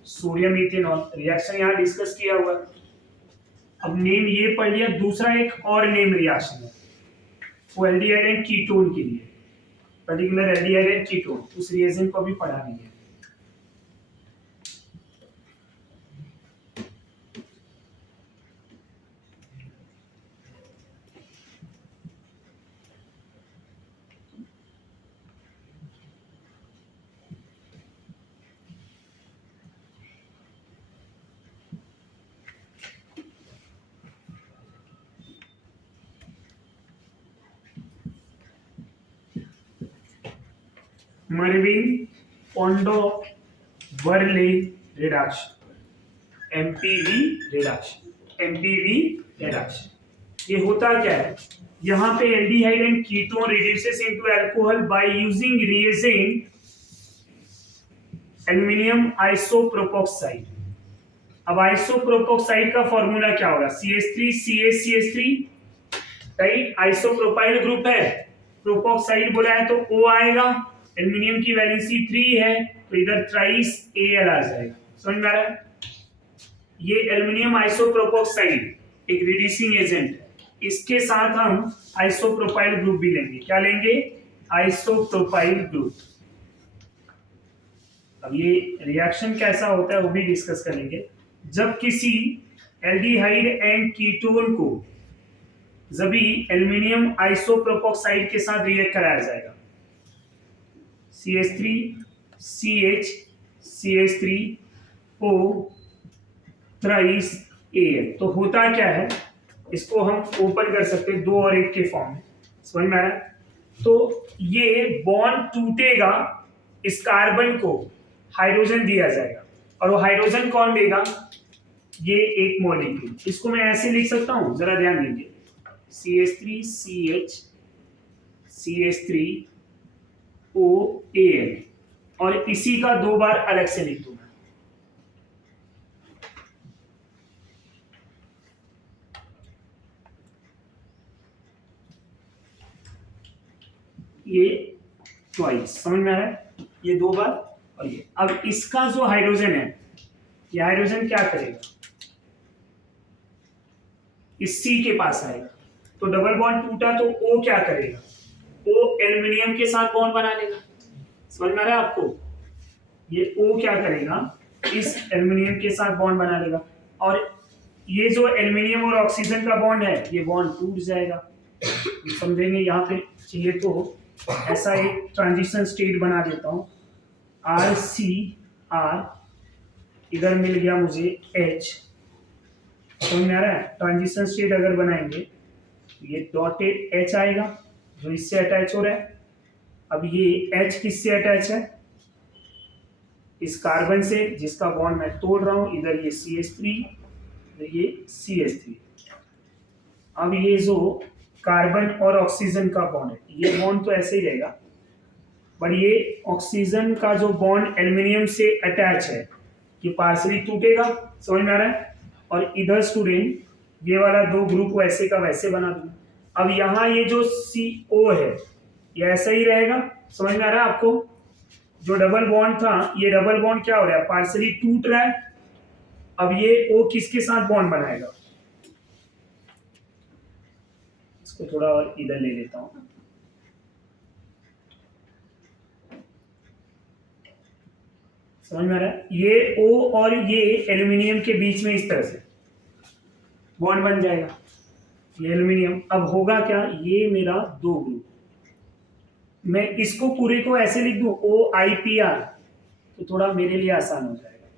सोडियम इथेनॉल रिएक्शन यहाँ डिस्कस किया हुआ है। अब नेम ये पढ़ लिया, दूसरा एक और नेम रिएक्शन है, वो एल्डिहाइड एंड कीटोन के लिए, पर्टिकुलर एल्डिहाइड एंड कीटोन, उस रिएजेंट को भी पढ़ा नहीं है। Mervin Pondo Verley reduction, MPV reduction, MPV reduction। ये होता क्या है, यहाँ पे aldehyde and ketone reduces into alcohol by using reagent aluminium आइसोप्रोपोक्साइड। अब आइसोप्रोपोक्साइड का फॉर्मूला क्या होगा, CH3CH3, राइट? आइसोप्रोपाइल ग्रुप है, प्रोपोक्साइड बोला है तो O आएगा, एल्युमिनियम की वैलेंसी 3 है तो इधर ट्राइस Al आ जाएगा। समझ में आ रहा है? ये एल्युमिनियम आइसोप्रोपोक्साइड एक रिड्यूसिंग एजेंट है, इसके साथ हम आइसोप्रोपाइल ग्रुप भी लेंगे। क्या लेंगे? Isopropyl group. अब ये रिएक्शन कैसा होता है वो भी डिस्कस करेंगे। जब किसी एल्डिहाइड एंड कीटोन को जब भी एल्युमिनियम आइसोप्रोपोक्साइड के साथ रिएक्ट कराया जाएगा, CH3 CH CH3O thrice Al, तो होता क्या है, इसको हम ओपन कर सकते हैं 2 और 1 के फॉर्म में। समझ में आ रहा है? तो ये बॉन्ड टूटेगा, इस कार्बन को हाइड्रोजन दिया जाएगा, और वो हाइड्रोजन कौन देगा, ये एक मॉलिक्यूल। इसको मैं ऐसे लिख सकता हूं, जरा ध्यान दीजिए, CH3 CH CH3 OAl, और इसी का 2 बार अलग से लिख दूंगा। ये ट्वाइस, समझ में आ रहा है? ये 2 बार, और ये अब इसका जो हाइड्रोजन है, ये हाइड्रोजन क्या करेगा, इस C के पास आएगा, तो डबल बॉन्ड टूटा तो O क्या करेगा, O एल्युमिनियम के साथ बॉन्ड बना लेगा। समझ में आ रहा है आपको? ये O क्या करेगा, इस एल्युमिनियम के साथ बॉन्ड बना लेगा, और ये जो एल्युमिनियम और ऑक्सीजन का बॉन्ड है ये बॉन्ड टूट जाएगा। समझेंगे, यहाँ पे चाहिए तो ऐसा एक ट्रांजिशन स्टेट बना देता हूँ, RC R, इधर मिल गया मुझे H। समझ में आ रहा है? ट्रांजिशन स्टेट अगर बनाएंगे तो ये डॉटेड H आएगा जो इससे अटैच हो रहा है। अब ये H किससे अटैच है? इस कार्बन से जिसका बॉन्ड मैं तोड़ रहा हूं। इधर ये CH3, इधर ये CH3। अब ये जो कार्बन और ऑक्सीजन का बॉन्ड है, ये बॉन्ड तो ऐसे ही रहेगा, पर ये ऑक्सीजन का जो बॉन्ड एल्युमिनियम से अटैच है ये पार्शली टूटेगा। समझ में आ रहा है? और इधर स्टूडेंट ये वाला दो ग्रुप वैसे का वैसे बना दूं। अब यहाँ ये जो CO है ये ऐसा ही रहेगा। समझ में आ रहा है आपको? जो डबल बॉन्ड था ये डबल बॉन्ड क्या हो रहा है? पार्शली टूट रहा है। अब ये O किसके साथ बॉन्ड बनाएगा? इसको थोड़ा और इधर ले लेता हूं। समझ में आ रहा है? ये O और ये एल्युमिनियम के बीच में इस तरह से बॉन्ड बन जाएगा। ये एल्युमिनियम अब होगा क्या? ये मेरा दो ग्रुप, मैं इसको पूरे को ऐसे लिख दूं OIPR तो थोड़ा मेरे लिए आसान हो जाएगा।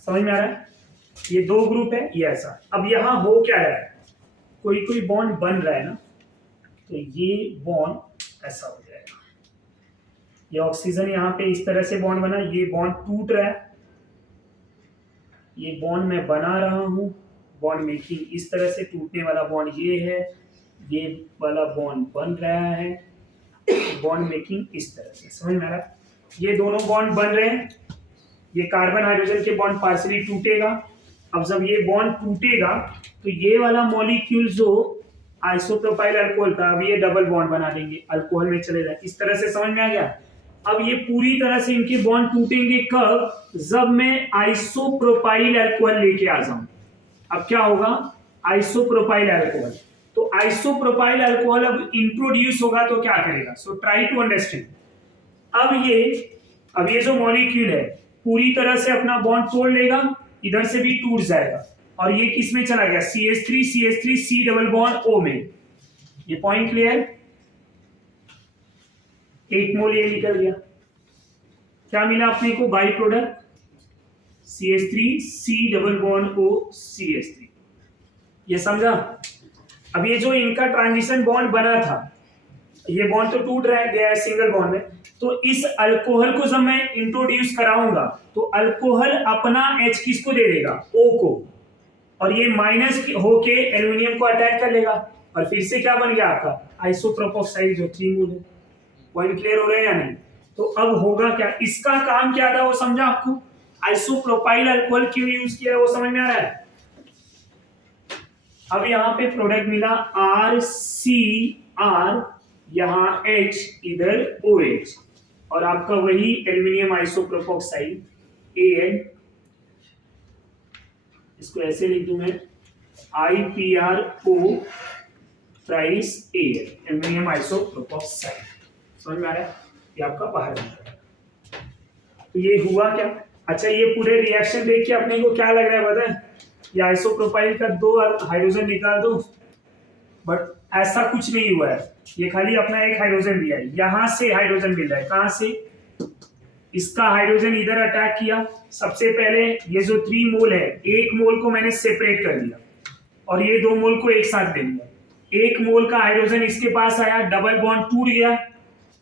समझ में आ रहा है? ये दो ग्रुप है, ये ऐसा। अब यहां हो क्या रहा है? कोई कोई बॉन्ड बन रहा है ना, तो ये बॉन्ड ऐसा हो जाएगा। ये ऑक्सीजन यहाँ पे इस तरह से बॉन्ड बना, ये बॉन्ड टूट रहा है, ये बॉन्ड मैं बना रहा हूं। बॉन्ड मेकिंग इस तरह से, टूटने वाला बॉन्ड ये है, ये वाला बॉन्ड बन रहा है, बॉन्ड मेकिंग इस तरह से। समझ में आ रहा है? ये दोनों बॉन्ड बन रहे हैं, ये कार्बन हाइड्रोजन के बॉन्ड पार्शली टूटेगा। अब जब ये बॉन्ड टूटेगा तो ये वाला मॉलिक्यूल जो आइसोप्रोपाइल अल्कोहल का, अब ये डबल बॉन्ड बना देंगे, अल्कोहल में चले जाए। इस तरह से समझ में आ गया? अब ये पूरी तरह से इनके बॉन्ड टूटेंगे कब? जब मैं आइसोप्रोपाइल अल्कोहल लेके आ जाऊं। अब क्या होगा? Isopropyl alcohol. तो आइसोप्रोपाइल अल्कोहल अब इंट्रोड्यूस होगा तो क्या करेगा? So try to understand. अब ये जो मॉलिक्यूल है पूरी तरह से अपना बॉन्ड तोड़ लेगा, इधर से भी टूट जाएगा, और ये किस में चला गया? CH3 CH3 C double bond O में। ये पॉइंट क्लियर? 8 मोल ये निकल गया। क्या मिला अपने को? By product CH3 C double bond O CH3। ये समझा? अब ये जो इनका ट्रांजिशन बॉन्ड बना था, ये बॉन्ड तो टूट रहा है, गया है सिंगल बॉन्ड में। तो इस अल्कोहल को जब मैं इंट्रोड्यूस कराऊंगा तो अल्कोहल अपना H किसको दे देगा? O को, और ये माइनस होके एल्युमिनियम को अटैक कर लेगा, और फिर से क्या बन गया आपका? आइसोप्रोपोक्साइड जो 3 मोल है। पॉइंट क्लियर हो रहा है या नहीं? तो अब होगा क्या? इसका काम क्या था वो समझा आपको? आइसोप्रोपाइल अल्कोहल क्यों यूज किया है वो समझ में आ रहा है? अब यहाँ पे प्रोडक्ट मिला RCR, यहाँ H, इधर OH, और आपका वही एल्युमिनियम आइसोप्रोपोक्साइड AN। इसको ऐसे लिख दूं मैं IPRO थ्राइस AN, एल्युमिनियम आइसोप्रोपोक्साइड। समझ में आ रहा है? ये आपका बाहर निकल रहा है। तो ये हुआ क्या? अच्छा, ये पूरे रिएक्शन देख के अपने को क्या लग रहा है बताएं? ये आइसोप्रोपाइल का 2 हाइड्रोजन निकाल दो, बट ऐसा कुछ नहीं हुआ है। ये खाली अपना एक हाइड्रोजन दिया है, यहां से हाइड्रोजन मिल रहा है। कहां से? इसका हाइड्रोजन इधर अटैक किया। सबसे पहले ये जो 3 मोल है, 1 मोल को मैंने सेपरेट कर दिया और ये 2 मोल को एक साथ दे दिया। 1 मोल का हाइड्रोजन इसके पास आया, डबल बॉन्ड टूट गया।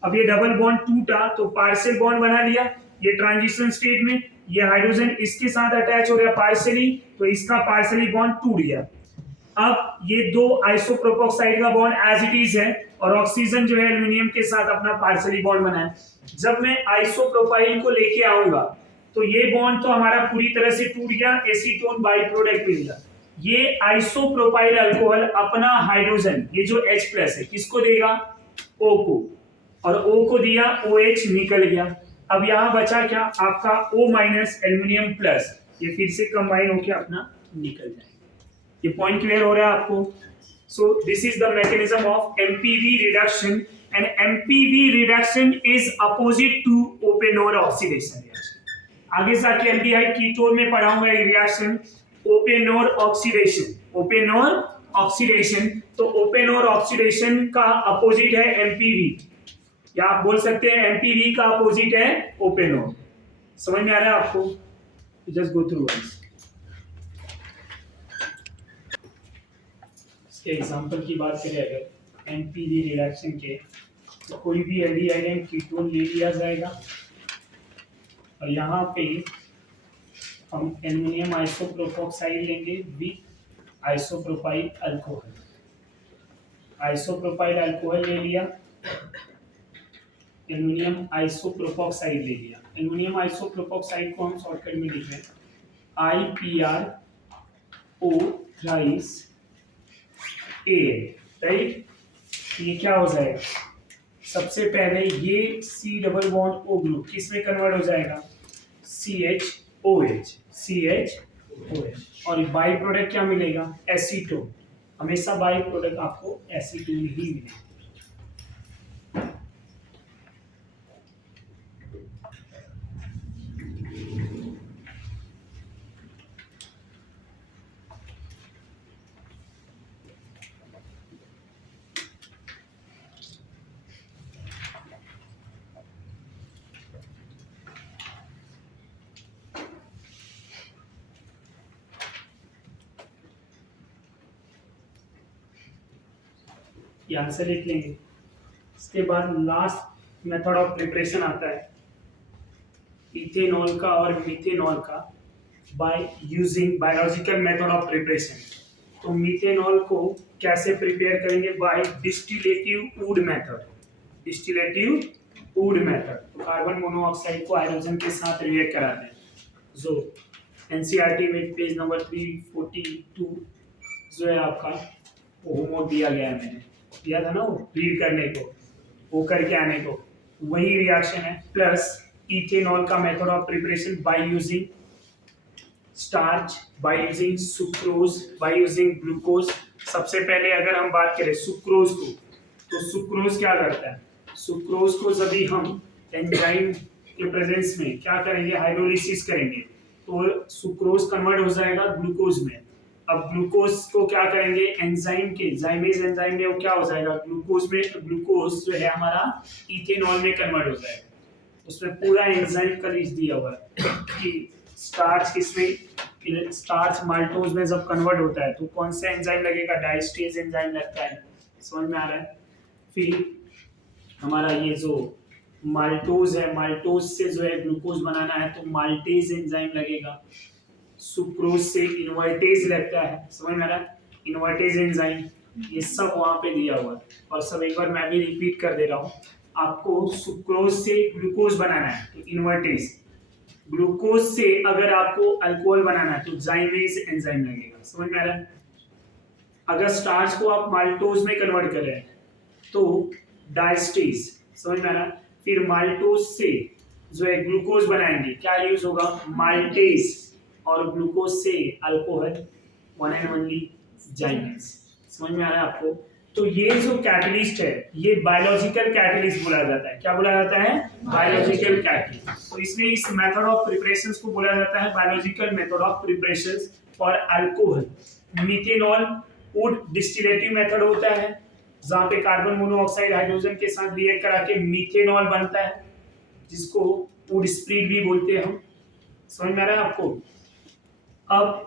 अब ये डबल बॉन्ड टूटा तो पार्शियल बॉन्ड बना लिया। ये ट्रांजिशन स्टेट में ये हाइड्रोजन इसके साथ अटैच हो गया पार्शियली, तो इसका पार्शियली बॉन्ड टूट गया। अब ये 2 आइसोप्रोपोक्साइड का बॉन्ड एज इट इज है, और ऑक्सीजन जो है एल्युमिनियम के साथ अपना पार्शियली बॉन्ड बनाया। जब मैं आइसोप्रोपाइल को लेके आऊंगा तो ये बॉन्ड तो हमारा पूरी तरह से टूट गया, एसीटोन बाई प्रोडक्ट मिल गया। ये आइसोप्रोपाइल अल्कोहल अपना हाइड्रोजन, ये जो H+ है, किसको देगा? O को, और O को दिया, OH निकल गया। अब यहां बचा क्या? आपका O- एल्युमिनियम प्लस, ये फिर से कंबाइन होकर अपना निकल जाएगा। ये पॉइंट क्लियर हो रहा है आपको? So this is the mechanism of MPV reduction, and MPV reduction is opposite to Oppenauer oxidation reaction. आगे जाके एल्डिहाइड कीटोन में पढ़ाऊंगा ये reaction, Oppenauer oxidation. Oppenauer oxidation, तो ओपेनोर ऑक्सीडेशन का अपोजिट है MPV, या आप बोल सकते हैं MPV का अपोजिट है ओपेनोर। समझ में आ रहा है आपको? Just go through once. इसके एग्जांपल की बात करें अगर एनपीवी रिडक्शन के, तो कोई भी एल्डिहाइड कीटोन ले लिया जाएगा और यहाँ पे हम एल्युमिनियम आइसोप्रोपोक्साइड लेंगे with isopropyl alcohol. Isopropyl alcohol ले लिया, एल्युमिनियम आइसोप्रोपोक्साइड ले लिया। एल्युमिनियम आइसोप्रोपोक्साइड को हम शॉर्टकट में लिख रहे हैं IPRO थ्राइस A, राइट। ये क्या हो जाएगा? सबसे पहले ये C double bond O group किस में कन्वर्ट हो जाएगा? CHOH, CHOH। और बाई प्रोडक्ट क्या मिलेगा? एसीटोन। हमेशा बाई प्रोडक्ट आपको एसीटोन ही मिलेगा। ये आंसर लिख लेंगे। इसके बाद लास्ट मेथड ऑफ प्रिपरेशन आता है इथेनॉल का और मिथेनॉल का by using biological method of preparation. तो मिथेनॉल को कैसे प्रिपेयर करेंगे? By distillative wood method. Distillative wood method, तो कार्बन मोनोऑक्साइड को हाइड्रोजन के साथ रिएक्ट कराते हैं, जो एनसीईआरटी में पेज नंबर 342 जो है आपका वो होमवर्क दिया गया है, मैंने दिया था ना वो रीड करने को, वो करके आने को, वही रिएक्शन है। प्लस इथेनॉल का method of preparation by using starch, by using sucrose, by using glucose. सबसे पहले अगर हम बात करें सुक्रोज को, तो सुक्रोज क्या करता है? सुक्रोज को जब भी हम एंजाइम के प्रेजेंस में क्या करेंगे? हाइड्रोलिसिस करेंगे, तो सुक्रोज कन्वर्ट हो जाएगा ग्लूकोज में। अब ग्लूकोज को क्या करेंगे? एंजाइम के जाइमेज एंजाइम में वो क्या हो जाएगा? ग्लूकोज में, ग्लूकोज जो है हमारा इथेनॉल में कन्वर्ट हो जाएगा। उसमें पूरा एंजाइम का लिस्ट दिया हुआ है कि स्टार्च किसमें, स्टार्च माल्टोज में जब कन्वर्ट होता है तो कौन सा एंजाइम लगेगा? डाइस्टेज एंजाइम लगता है। समझ में आ रहा है? फिर हमारा ये जो माल्टोज है, माल्टोज से जो है ग्लूकोज बनाना है तो माल्टेज एंजाइम लगेगा। सुक्रोज से इन्वर्टेज लगता है। समझ में आ रहा है? इन्वर्टेज एंजाइम, ये सब वहां पे दिया हुआ है। और सब एक बार मैं भी रिपीट कर दे रहा हूँ, आपको सुक्रोज से ग्लूकोज बनाना है तो इन्वर्टेज, ग्लूकोज से अगर आपको अल्कोहल बनाना है तो जाइमेज एंजाइम लगेगा। समझ में आ रहा है? अगर स्टार्च को आप माल्टोज में कन्वर्ट कर रहे हैं तो डाइस्टेज। समझ में आ रहा है? फिर माल्टोज से जो है ग्लूकोज बनाएंगे, क्या यूज होगा? माल्टेज। और ग्लूकोज से अल्कोहल, वन एंड ओनली जाइमेज। समझ में आ रहा है आपको? तो ये जो कैटलिस्ट है ये बायोलॉजिकल कैटलिस्ट बोला जाता है। क्या बोला जाता है? Biological catalyst. तो इसलिए इस मेथड ऑफ प्रिपरेशंस को बोला जाता है biological method of preparations for alcohol. Methanol wood distillative method होता है जहाँ पे कार्बन मोनोऑक्साइड हाइड्रोजन के साथ रिएक्ट करा के मिथेनॉल बनता है, जिसको वुड स्प्लिट भी बोलते हैं हम। समझ में आ रहा है आपको? अब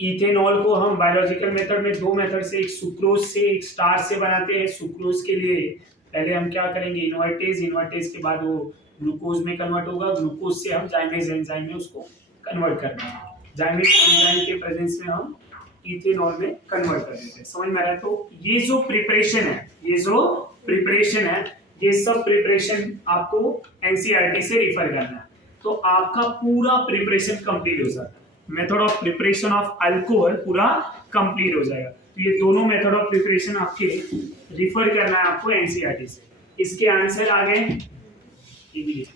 इथेनॉल को हम बायोलॉजिकल मेथड में दो मेथड से, एक सुक्रोज से एक स्टार्च से बनाते हैं। सुक्रोज के लिए पहले हम क्या करेंगे? इन्वर्टेज, इन्वर्टेज के बाद वो ग्लूकोज में कन्वर्ट होगा, ग्लूकोज से हम जाइमेज एंजाइम में उसको कन्वर्ट करना है। जाइमेज एंजाइम के प्रेजेंस में हम इथेनॉल में कन्वर्ट कर देते हैं। समझ में आ रहा है? तो ये जो प्रिपरेशन है, ये जो प्रिपरेशन है, ये सब प्रिपरेशन आपको एनसीईआरटी से रिफर करना है, तो आपका पूरा प्रिपरेशन कंप्लीट हो जाता है। Method of preparation of alcohol पूरा कंप्लीट हो जाएगा। तो ये दोनों मेथड ऑफ प्रिपरेशन आपके रिफर करना है आपको एनसीईआरटी से। इसके आंसर आ गए, ये भी लिखिए।